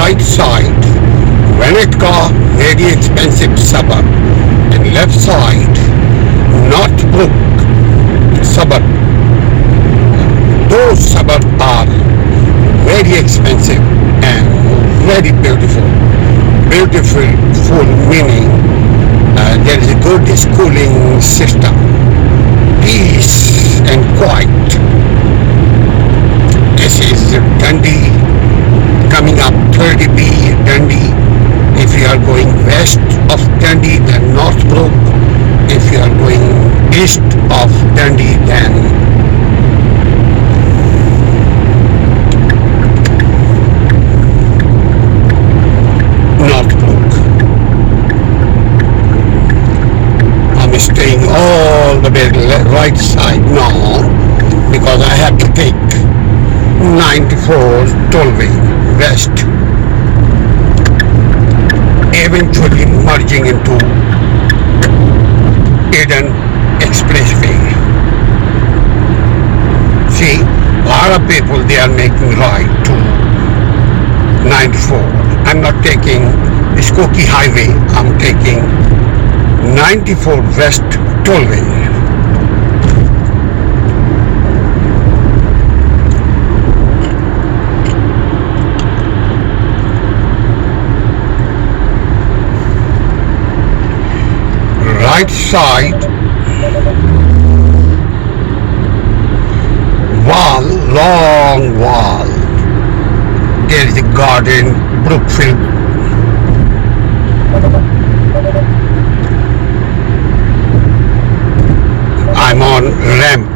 right side, Venetka, very expensive suburb, and left side, Northbrook suburb. Those suburbs are very expensive and very beautiful. Beautiful, full meaning. There is a good schooling system, peace and quiet. This is Dundee, coming up 30B Dundee. If you are going west of Dundee, then Northbrook. If you are going east of Dundee, then Northbrook. I'm staying all the way right side now because I have to take 94 tollway west, eventually merging into Eden Expressway. See, a lot of people, they are making right to 94. I'm not taking Skokie Highway, I'm taking 94 West Tollway. Right side, wall, long wall. There is a garden, Brookfield. I'm on ramp.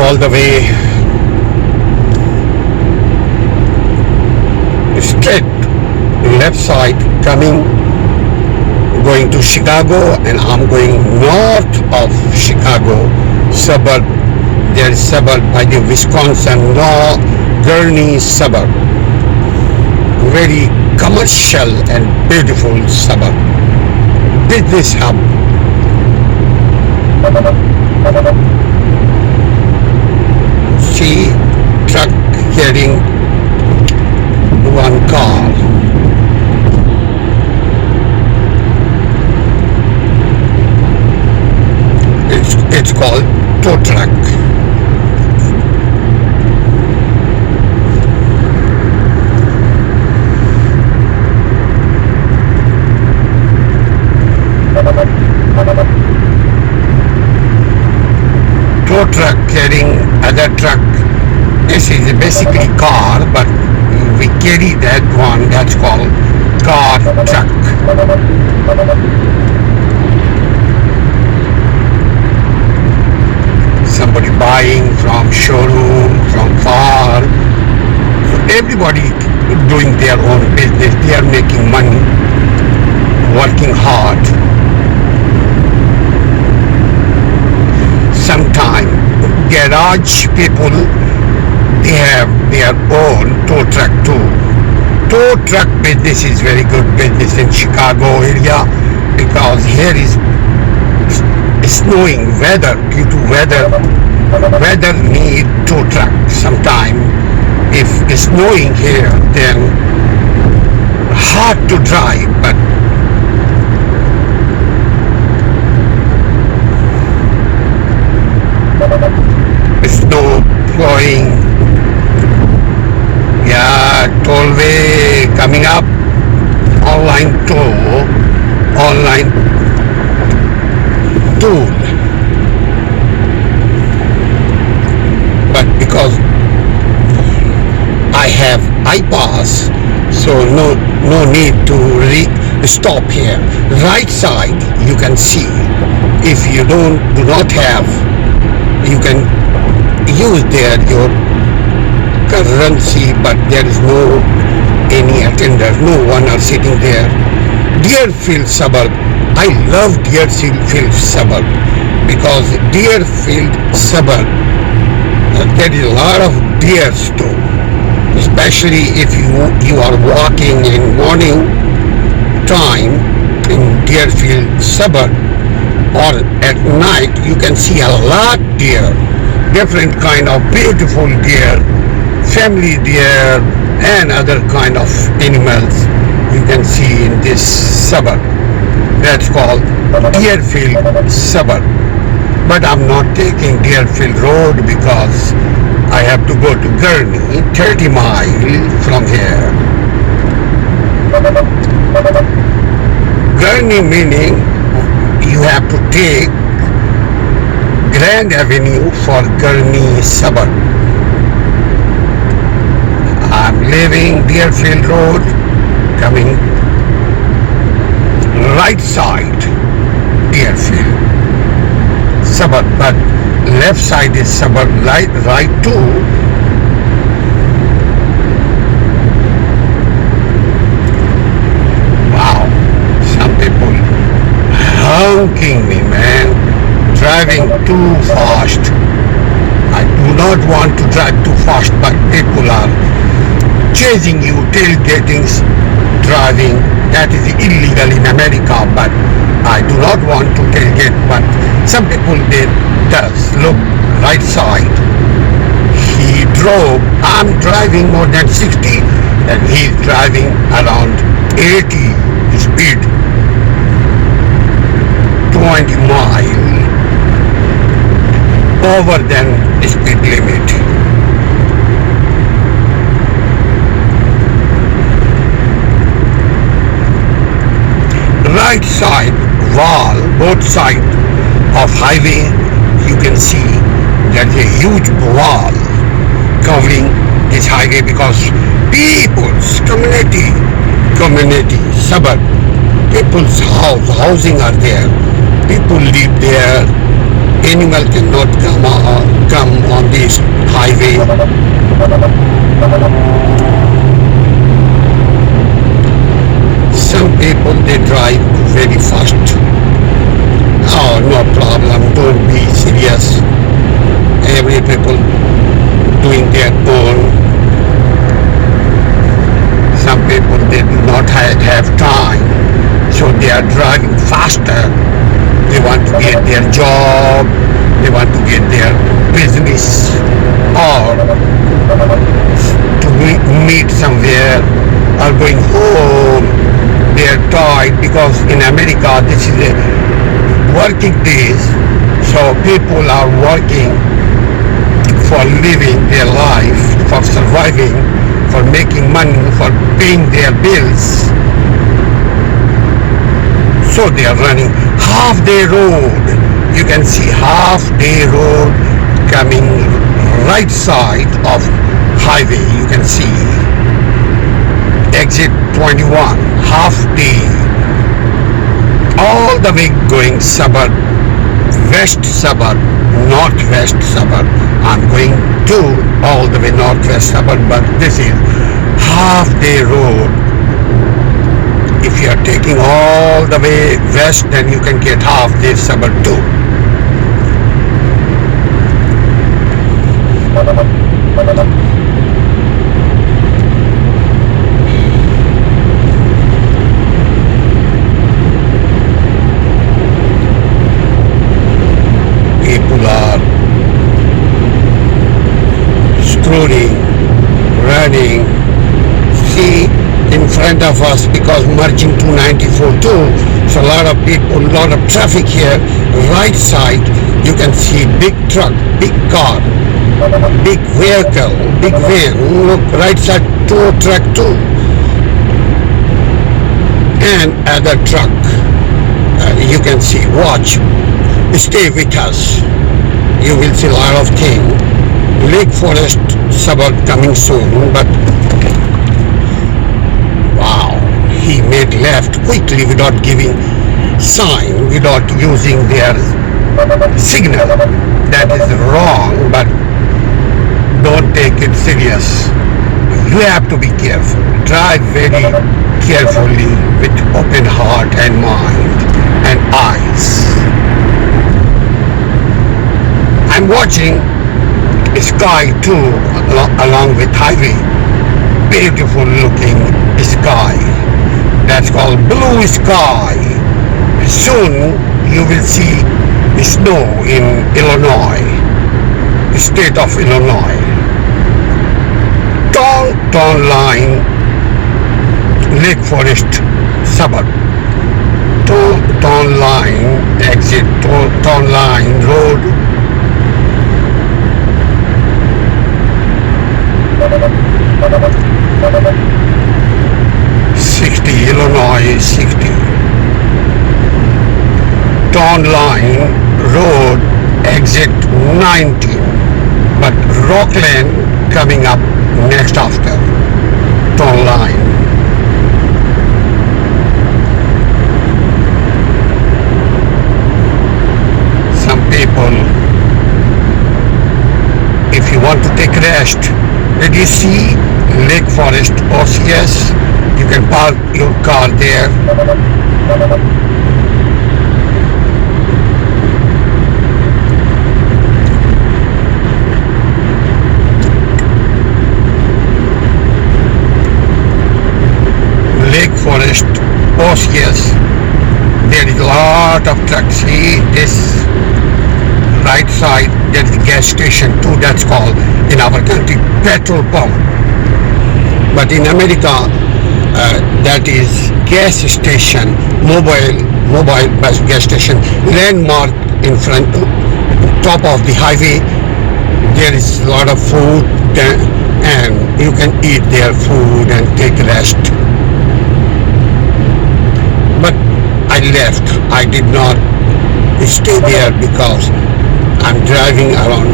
All the way straight left side coming, going to Chicago, and I'm going north of Chicago suburb. There is suburb by the Wisconsin Gurnee suburb, very commercial and beautiful suburb, business hub. See truck carrying one car. It's called tow truck. Tow truck carrying other truck. This is basically car, but we carry that one. That's called car truck. Somebody buying from showroom, from far. So everybody doing their own business. They are making money, working hard. Sometimes garage people, they have their own tow truck too. Tow truck business is very good business in Chicago area because here is snowing weather. Due to weather need tow truck. Sometime if it's snowing here, then hard to drive, but snow plowing. Yeah, tollway coming up. Online toll but because I have I-pass, so no need to stop here. Right side you can see. If you do not have, you can use there your currency, but there is no any attender, no one are sitting there. Deerfield suburb, I love Deerfield suburb because Deerfield suburb there is a lot of deers too, especially if you are walking in morning time in Deerfield suburb, or at night you can see a lot deer, different kind of beautiful deer, family deer and other kind of animals you can see in this suburb. That's called Deerfield suburb. But I'm not taking Deerfield Road because I have to go to Gurnee, 30 miles from here. Gurnee meaning you have to take Grand Avenue for Gurnee suburb. I'm leaving Deerfield Road, coming right side Deerfield suburb, but left side is suburb, right too. Wow, some people honking me, man, driving too fast. I do not want to drive too fast, but people are chasing you, tailgating, driving. That is illegal in America, but I do not want to tailgate, but some people did does. Look, right side. He drove, I'm driving more than 60 and he's driving around 80 speed, 20 miles over than speed limit. Right side wall, both sides of highway, you can see there's a huge wall covering this highway because people's community, suburb, people's housing are there. People live there. Animal cannot come on this highway. Some people, they drive very fast. Oh, no problem, don't be serious. Every people doing their own. Some people, they do not have time, so they are driving faster. They want to get their job, they want to get their business, or to meet somewhere, or going home. They are tired because in America this is a working days, so people are working for living their life, for surviving, for making money, for paying their bills. So they are running half-day road. You can see half-day road coming right side of highway. You can see exit 21, half-day. All the way going suburb, west suburb, northwest suburb. I'm going to all the way northwest suburb, but this is half-day road. If you are taking all the way west, then you can get half-day suburb too. People are scrolling, running. See, in front of us, because merging to 94 too, so a lot of people, a lot of traffic here. Right side, you can see big truck, big car, big vehicle, big van. Look, right side, tow truck too, and other truck. You can see. Watch, stay with us. You will see a lot of things. Lake Forest suburb coming soon, but wow, he made left quickly without giving sign, without using their signal. That is wrong, but don't take it serious. You have to be careful. Drive very carefully with open heart and mind and eyes. I'm watching sky too along with highway. beautiful looking sky. That's called blue sky. Soon you will see snow in Illinois, state of Illinois. Tall line, Lake Forest suburb. Tall line exit, tall line road. Illinois 60. Town line road exit 19, but Rockland coming up next after town line. Some people, if you want to take rest, did you see Lake Forest OCS? You can park your car there. Lake Forest OCS. There is a lot of trucks. See this right side, there is a gas station too. That's called in our country petrol pump. But in America, that is gas station, mobile bus gas station, landmark in front, top of the highway. There is a lot of food and you can eat their food and take rest. But I left. I did not stay there because I'm driving around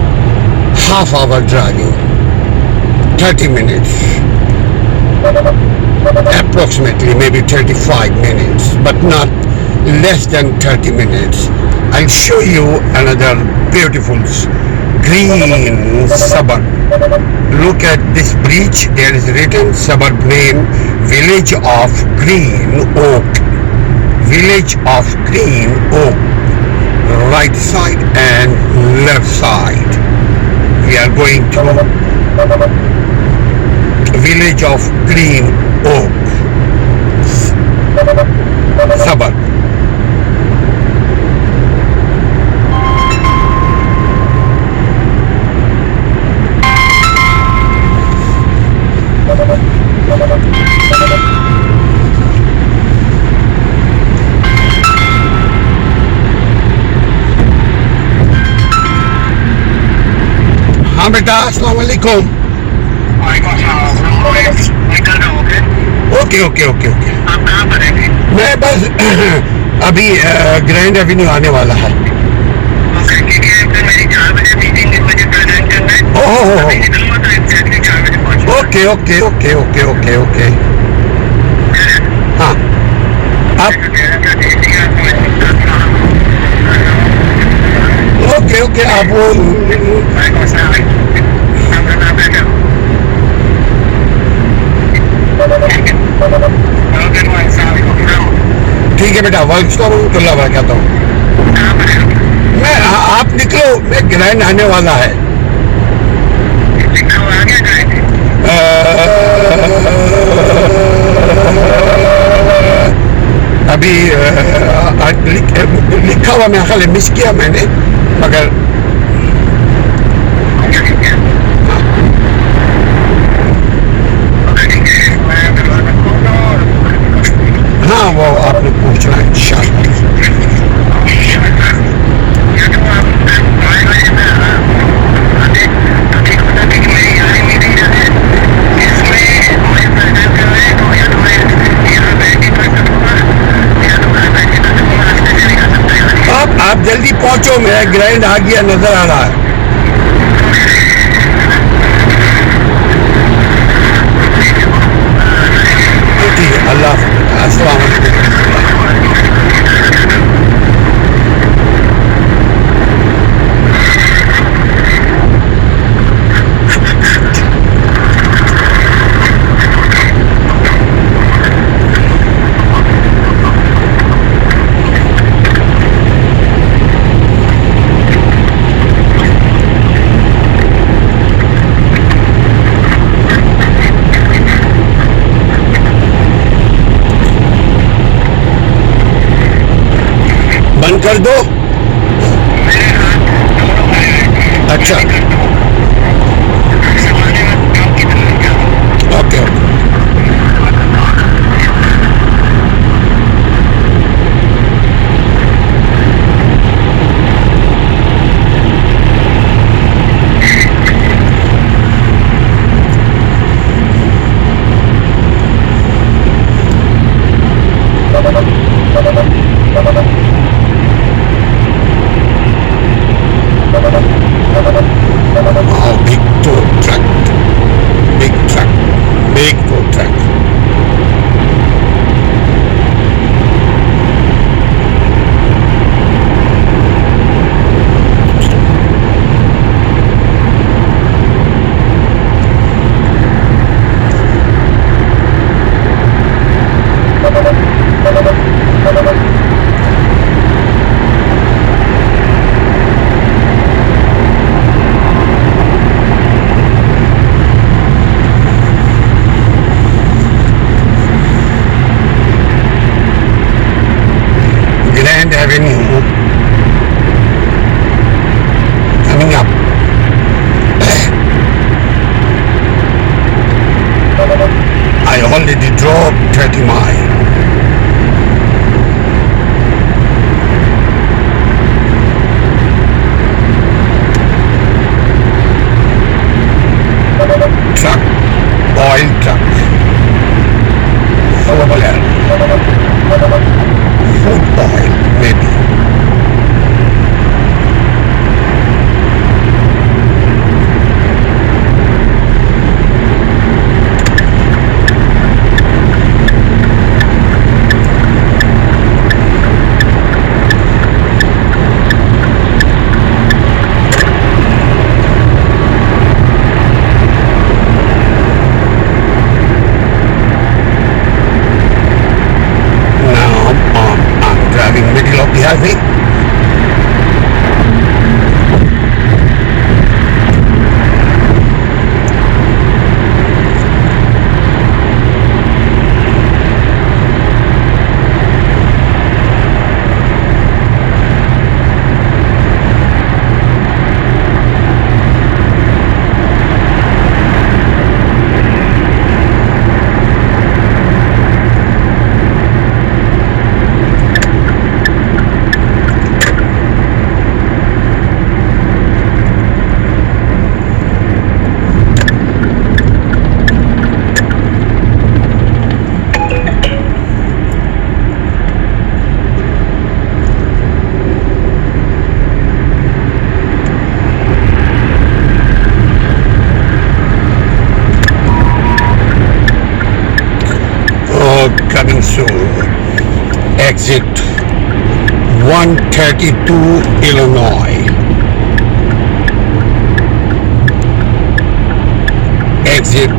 half hour driving, 30 minutes. Approximately maybe 35 minutes, but not less than 30 minutes. I'll show you another beautiful green suburb. Look at this bridge. There is written suburb name, Village of Green Oak. Village of Green Oak. Right side and left side. We are going to Village of Green Oak suburb. हाँ बेटा, अस्सलाम वालेकुम। Okay okay okay okay. आप कहाँ पर हैं? मैं बस अभी ग्रैंड एवेन्यू आने वाला है। ओके, ठीक है। फिर मेरी 4 बजे मीटिंग मुझे प्रेजेंट करना है। ओहो, अभी निकलूंगा तो एग्जैक्टली 4 बजे पहुंचूंगा। Okay okay okay okay okay okay. हाँ, आप ओके ओके, आप वो ठीक है बेटा, वालेकुम कहता हूँ मैं। आप निकलो, मैं ग्रैंड आने वाला है। अभी लिखा हुआ मेरा ख्याल मिस किया मैंने, मगर हाँ वो आपने पूछना है इंशाल्लाह। आप जल्दी पहुंचो, मेरा ग्रैंड आ गया, नजर आ रहा है। ठीक है, अल्लाह अस्सलाम वालेकुम। بند کر دو. میرے ہاتھ دونوں بھرے ہوئے. اچھا زمانے میں کام کی طرف کیا ہوں. Okay okay. Oh, big tow truck. Big truck. Big tow truck. Grand Avenue coming up. I already drove 30 miles. Truck, oil truck, full of oil, food oil maybe. Heavy. Coming soon. Exit 132 Illinois. Exit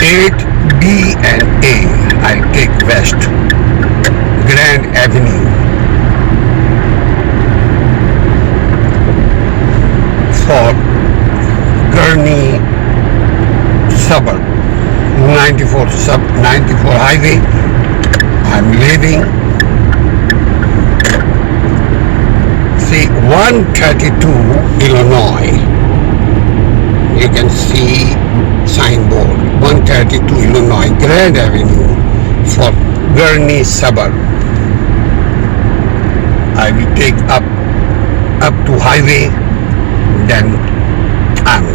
8B and A. I'll take west. Grand Avenue. For Gurnee suburb, 94 highway. I'm leaving. See, 132 Illinois. You can see signboard, 132 Illinois, Grand Avenue for Gurnee suburb. I will take up to highway. Then I'm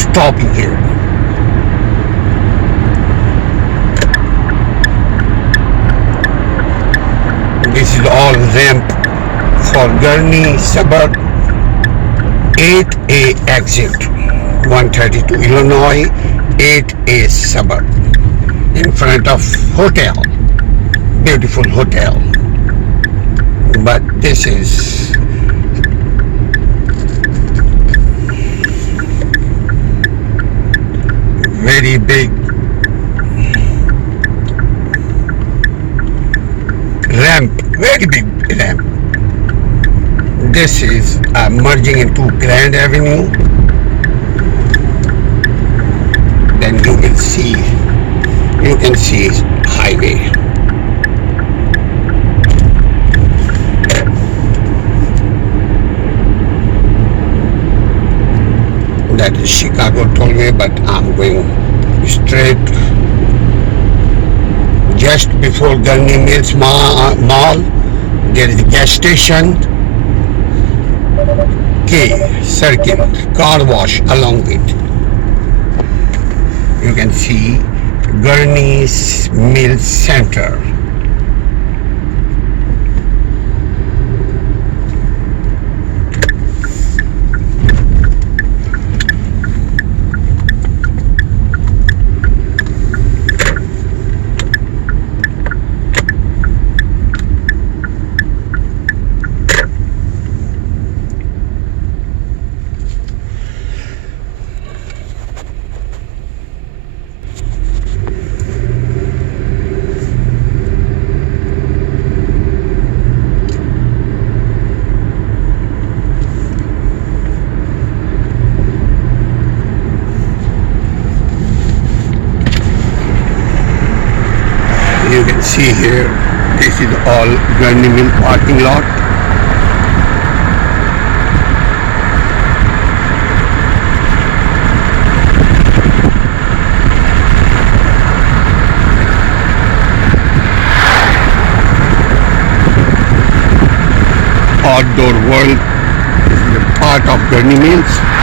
stopping here. This is all ramp for Gurnee suburb. 8A exit 132 Illinois, 8A suburb. In front of hotel, beautiful hotel. But this is very big ramp, very big ramp. This is merging into Grand Avenue. and you can see highway. That is Chicago tollway, but I'm going straight. Just before Gurnee Mills Mall, there is a gas station, K Circle, car wash along with. You can see Gurnee Mills Center. You can see here, this is all Gurnee Mill parking lot. Outdoor world is a part of Gurnee Mills.